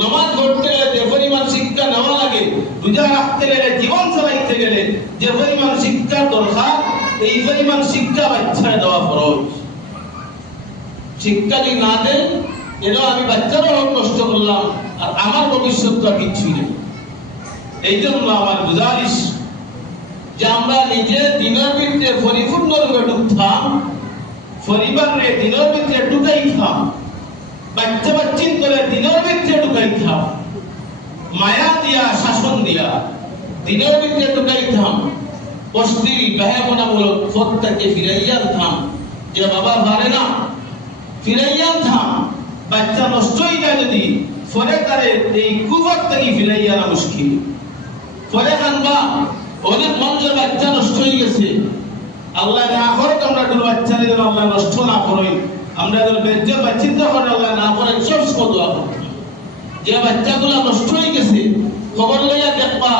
নামাজ পড়তে গেলে যে পরিমাণ শিক্ষা নেওয়া লাগে, রোজা রাখতে গেলে, জীবন চালাইতে গেলে যে পরিমাণ শিক্ষার দরকার, এই পরিমাণ শিক্ষা বাচ্চায় দেওয়া ফরজ। শিক্ষা যদি না দেন, এলো আমি বাচ্চারও কষ্ট করলাম আর আমার ভবিষ্যৎ তো কিছুই নেই। এই জন্য আমার গুজারিশ যে আমরা নিজে দিনের ভিতরে পরিপূর্ণরূপে ঢুকতাম, পরিবারে দিনের ভিতরে ঢুকাইতাম, বাচ্চা বাচ্চিন করে দিনের ভিতরে ঢুকাইতাম, মায়া দিয়া শাসন দিয়া দিনের ভিতরে ঢুকাইতাম, অশ্লীল ব্যবহারমূলক পথটাকে ফিরাইয়া আনতাম। যে বাবা পারে না, ফিরাইয়া আনতাম। বাচ্চা নষ্ট হয়ে যায় যদি, পরে তারে এই কুপথ থেকে ফিরাইয়া আনা মুশকিল। পরে কানবা অনেক মানুষের বাচ্চা নষ্ট হয়ে গেছে, আল্লাহ না করে তোমরা কোনো বাচ্চা যেন আল্লাহ নষ্ট না করে, আমরা যেন বেজ্জত বাচ্চিন্তা করে আল্লাহ না করে সব সময় দোয়া করতে। যে বাচ্চাগুলো নষ্ট হয়ে গেছে খবর লইয়া দেখবা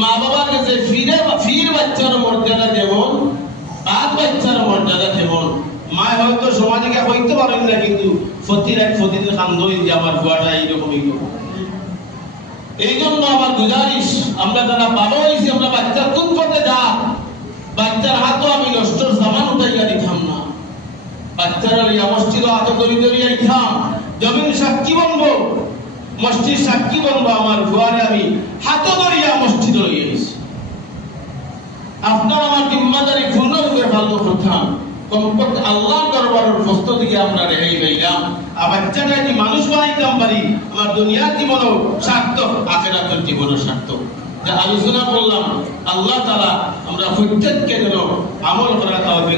মা বাবার কাছে ফির বাচ্চার মর্যাদা যেমন, পাঁচ বাচ্চার মর্যাদা যেমন। মা হয়তো সমাজে হইতে পারেন না, কিন্তু প্রতিদিন কান্দই যে আমার বুয়াটা এইরকমই। এই জন্য আমার গুজারিশ, আমরা যারা বাবা হয়েছি, আমরা বাচ্চার কোন পথে যা, বাচ্চার হাতও আমি নষ্টর সামান উঠাইয়া দিতাম না। বাচ্চারা মসজিদ হাতে ধরিয়া দিতাম, জমিন সাক্ষী বনবো, মসজিদ সাক্ষী বনবো, আমার ঘরে আমি হাতে ধরিয়া মসজিদ লইয়া গেছি। আপনার আমার জিম্মাদারি পূর্ণরূপে ভালো করতাম, কমপক্ষে আল্লাহ দরবারের প্রস্ত থেকে আমরা রেহাই পাইলাম। আর বাচ্চাটা যদি মানুষ বানাইতাম পারি, আমার দুনিয়ার জীবনও সার্থক, আখিরাতের জীবনও সার্থক। যা আলোচনা করলাম, আল্লাহ তাআলা আমরা প্রত্যেককে যেন আমল করা তৌফিক